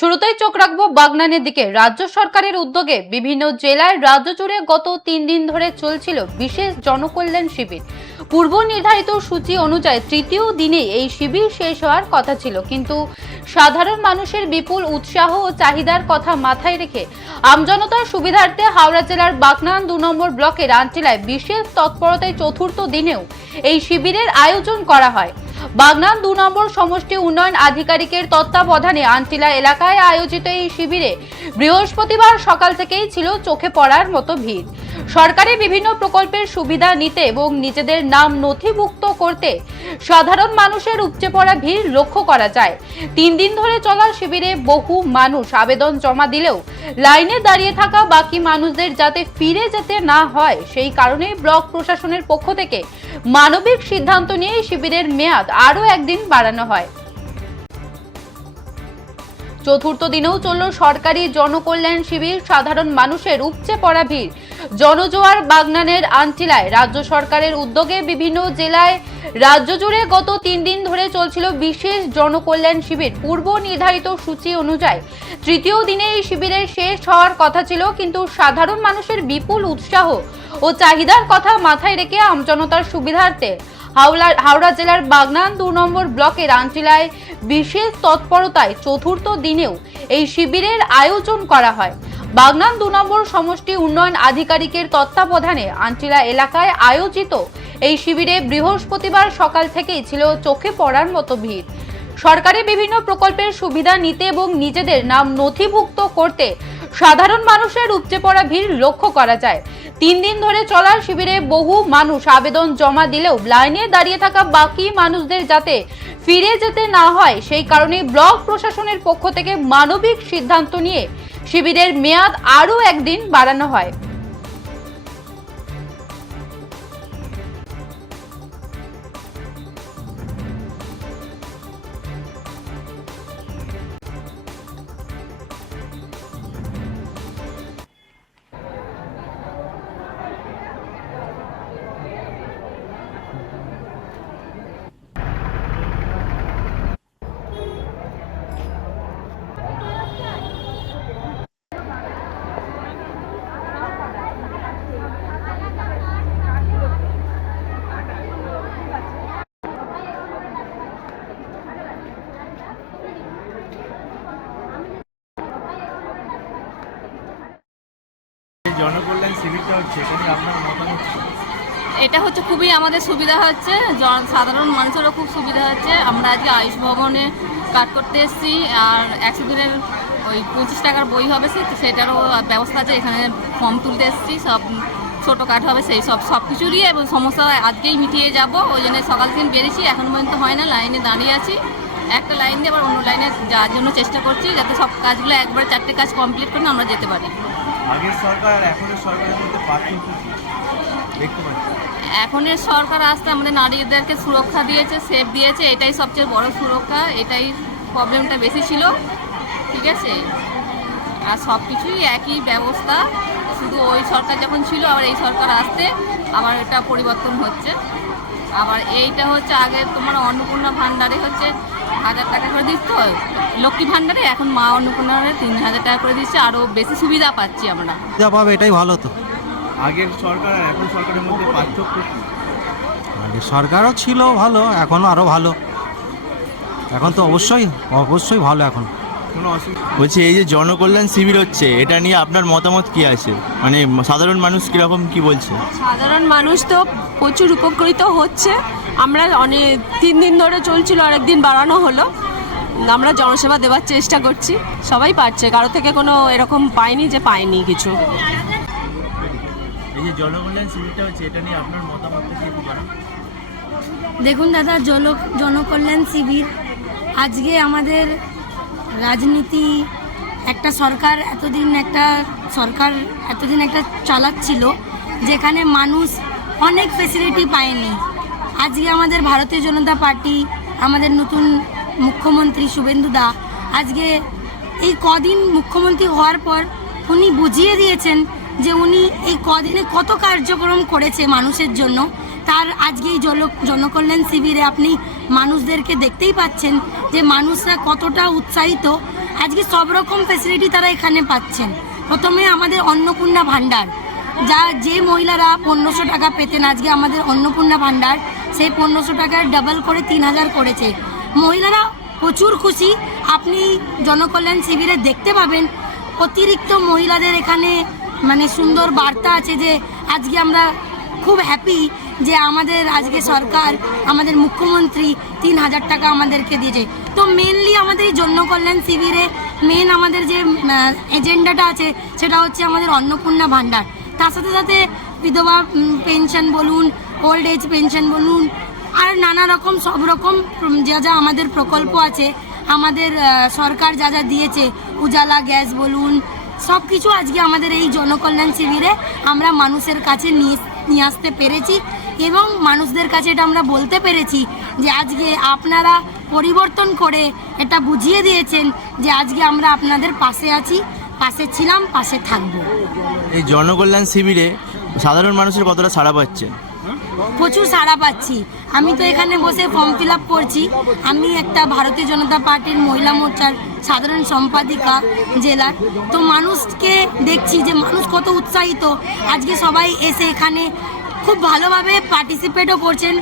শুরুতেই চোখ রাখবো বাগনানের দিকে। রাজ্য সরকারের উদ্যোগে বিভিন্ন জেলায় রাজ্য জুড়ে গত 3 দিন ধরে চলছিল বিশেষ জনকল্যাণ শিবির। পূর্ব নির্ধারিত সূচি অনুযায়ী তৃতীয় দিনে এই শিবির শেষ হওয়ার কথা ছিল, কিন্তু সাধারণ মানুষের বিপুল উৎসাহ ও চাহিদার কথা মাথায় রেখে আমজনতার সুবিধার্থে হাওড়া জেলার বাগনান 2 নম্বর ব্লকের আন্টিলায় বিশেষ তৎপরতায় চতুর্থ দিনেও এই শিবিরের আয়োজন করা হয়। বাগনান 2 নম্বর সমষ্টি উন্নয়ন আধিকারিকের তত্ত্বাবধানে আন্টিলা এলাকায় আয়োজিত এই শিবিরে বৃহস্পতিবার সকাল থেকেই ছিল চোখে পড়ার মতো ভিড়। সরকারি বিভিন্ন প্রকল্পের সুবিধা নিতে এবং নিজেদের নাম নথিভুক্ত করতে সাধারণ মানুষের উপচে পড়া ভিড় লক্ষ্য করা যায়। 3 দিন ধরে চলা শিবিরে বহু মানুষ আবেদন জমা দিলেও লাইনে দাঁড়িয়ে থাকা বাকি মানুষদের যাতে ফিরে যেতে না হয় সেই কারণে ব্লক প্রশাসনের পক্ষ থেকে মানবিক সিদ্ধান্ত নিয়ে শিবিরের মেয়াদ আরো একদিন বাড়ানো হয়। চতুর্থ দিনেও চলল সরকারি জনকল্যাণ শিবির। সাধারণ মানুষের উপচে পড়া ভিড়, জনজোয়ার বাগনানের আন্টিলায়। রাজ্য সরকারের উদ্যোগে বিভিন্ন জেলায় রাজ্য জুড়ে গত 3 দিন ধরে চলছিল বিশেষ জনকল্যাণ শিবির। পূর্ব নির্ধারিত সূচি অনুযায়ী তৃতীয় দিনে এই শিবিরের শেষ হওয়ার কথা ছিল, কিন্তু সাধারণ মানুষের বিপুল উৎসাহ ও চাহিদার কথা মাথায় রেখে আমজনতার সুবিধার্থে হাওড়া জেলার বাগনান 2 নম্বর ব্লকের আন্টিলায় বিশেষ তৎপরতায় চতুর্থ দিনেও এই শিবিরের আয়োজন করা হয়। বাগনান 2 নম্বর সমষ্টি উন্নয়ন আধিকারিকের তত্ত্বাবধানে আন্টিলা এলাকায় আয়োজিত এই শিবিরে বৃহস্পতিবার সকাল থেকেই ছিল চোখে পড়ার মতো ভিড়। সরকারি বিভিন্ন প্রকল্পের সুবিধা নিতে এবং নিজেদের নাম নথিভুক্ত করতে সাধারণ মানুষের উপচে পড়া ভিড় লক্ষ্য করা যায়। 3 দিন ধরে চলা শিবিরে বহু মানুষ আবেদন জমা দিলেও লাইনে দাঁড়িয়ে থাকা বাকি মানুষদের যাতে ফিরে যেতে না হয় সেই কারণে ব্লক প্রশাসনের পক্ষ থেকে মানবিক সিদ্ধান্ত নিয়ে শিবিরের মেয়াদ আরো একদিন বাড়ানো হয়। জনকল্যাণ শিবিরটা হচ্ছে এটা নিয়ে আপনার মতামত কি? এটা হচ্ছে খুবই আমাদের সুবিধা হচ্ছে, সাধারণ মানুষেরও খুব সুবিধা হচ্ছে। আমরা আজকে আয়ুষ ভবনে কাজ করতে এসেছি, আর 100 দিনের ওই 25 টাকার বই হবে, সেটারও ব্যবস্থা আছে। এখানে ফর্ম তুলতে এসেছি, সব ছোটো কাজ হবে, সেই সব কিছুরই এবং সমস্যা আজকেই মিটিয়ে যাব। ওই জন্য সকাল থেকে বেরিয়েছি, এখন পর্যন্ত হয় না, লাইনে দাঁড়িয়ে আছি। একটা লাইন দিয়ে আবার অন্য লাইনে যাওয়ার জন্য চেষ্টা করছি, যাতে সব কাজগুলো একবারে 4টে কাজ কমপ্লিট করে আমরা যেতে পারি। আগের সরকার আর এখনের সরকারের মধ্যে পার্থক্য কি দেখতে পাচ্ছি? এখনের সরকার আসতে আমাদের নারীদেরকে সুরক্ষা দিয়েছে, সেফ দিয়েছে, এটাই সবচেয়ে বড় সুরক্ষা। এটাই প্রবলেমটা বেশি ছিল, ঠিক আছে। আর সব কিছুই একই ব্যবস্থা, শুধু ওই সরকার যখন ছিল আবার এই সরকার আসতে আবার এটা পরিবর্তন হচ্ছে। আবার এইটা হচ্ছে আগে তোমার অন্নপূর্ণা ভাণ্ডারে হচ্ছে 1000 টাকা করে দিত, লক্ষ্মী ভাণ্ডারে এখন মা অন্নপূর্ণারে 3000 টাকা করে দিচ্ছে, আরও বেশি সুবিধা পাচ্ছি আমরা। যা পাবে এটাই ভালো। তো আগের সরকার আর এখন সরকারের মধ্যে পার্থক্য কি? আগে সরকারও ছিল ভালো, এখনও আরও ভালো। এখন তো অবশ্যই ভালো এখন। কোনো অসুবিধা বলছি, এই যে জনকল্যাণ শিবির হচ্ছে এটা নিয়ে আপনার মতামত কি আছে? মানে সাধারণ মানুষ কীরকম কি বলছে? সাধারণ মানুষ তো প্রচুর উপকৃত হচ্ছে। আমরা 3 দিন ধরে চলছিল, আরেকদিন বাড়ানো হলো। আমরা জনসেবা দেওয়ার চেষ্টা করছি, সবাই পাচ্ছে, কারো থেকে কোনো এরকম পাইনি যে পাইনি কিছু। এই যে জনকল্যাণ শিবিরটা হচ্ছে এটা নিয়ে আপনার মতামতটা কি জানান? দেখুন দাদা, জনকল্যাণ শিবির আজকে আমাদের রাজনীতি একটা সরকার এতদিন একটা চালাচ্ছিল, যেখানে মানুষ অনেক ফেসিলিটি পায়নি। আজকে আমাদের ভারতীয় জনতা পার্টি, আমাদের নতুন মুখ্যমন্ত্রী শুভেন্দু দা আজকে এই কদিন মুখ্যমন্ত্রী হওয়ার পর উনি বুঝিয়ে দিয়েছেন যে উনি এই কদিনে কত কার্যক্রম করেছে মানুষের জন্য। তার আজকে এই জনকল্যাণ শিবিরে আপনি মানুষদেরকে দেখতেই পাচ্ছেন যে মানুষরা কতটা উৎসাহিত আজকে সব রকম ফেসিলিটি তারা এখানে পাচ্ছেন। প্রথমে আমাদের অন্নপূর্ণা ভাণ্ডার, যে মহিলারা 1500 টাকা পেতেন, আজকে আমাদের অন্নপূর্ণা ভাণ্ডার সেই 1500 টাকার ডাবল করে 3000 করেছে। মহিলারা প্রচুর খুশি, আপনি জনকল্যাণ শিবিরে দেখতে পাবেন। অতিরিক্ত মহিলাদের এখানে মানে সুন্দর বার্তা আছে যে আজকে আমরা খুব হ্যাপি যে আমাদের আজকে সরকার, আমাদের মুখ্যমন্ত্রী 3000 টাকা আমাদেরকে দিয়েছে। তো মেনলি আমাদের এই জনকল্যাণ শিবিরে মেন আমাদের যে এজেন্ডাটা আছে সেটা হচ্ছে আমাদের অন্নপূর্ণা ভাণ্ডার। তার সাথে সাথে বিধবা পেনশন বলুন, ওল্ড এজ পেনশন বলুন, আর নানা রকম সব রকম যা যা আমাদের প্রকল্প আছে, আমাদের সরকার যা যা দিয়েছে, উজালা গ্যাস বলুন, সব কিছু আজকে আমাদের এই জনকল্যাণ শিবিরে আমরা মানুষের কাছে নিয়ে আসতে পেরেছি এবং মানুষদের কাছে এটা আমরা বলতে পেরেছি যে আজকে আপনারা পরিবর্তন করে এটা বুঝিয়ে দিয়েছেন যে আজকে আমরা আপনাদের পাশে আছি, পাশে ছিলাম, পাশে থাকবো। এই জনকল্যাণ শিবিরে সাধারণ মানুষের কতটা সাড়া পাচ্ছেন? প্রচুর সাড়া পাচ্ছি। আমি তো এখানে বসে ফর্ম ফিল আপ করছি। আমি একটা ভারতীয় জনতা পার্টির মহিলা মোর্চার সাধারণ সম্পাদিকা জেলার। তো মানুষকে দেখছি যে মানুষ কত উৎসাহিত, আজকে সবাই এসে এখানে খুব ভালোভাবে পার্টিসিপেটও করছেন।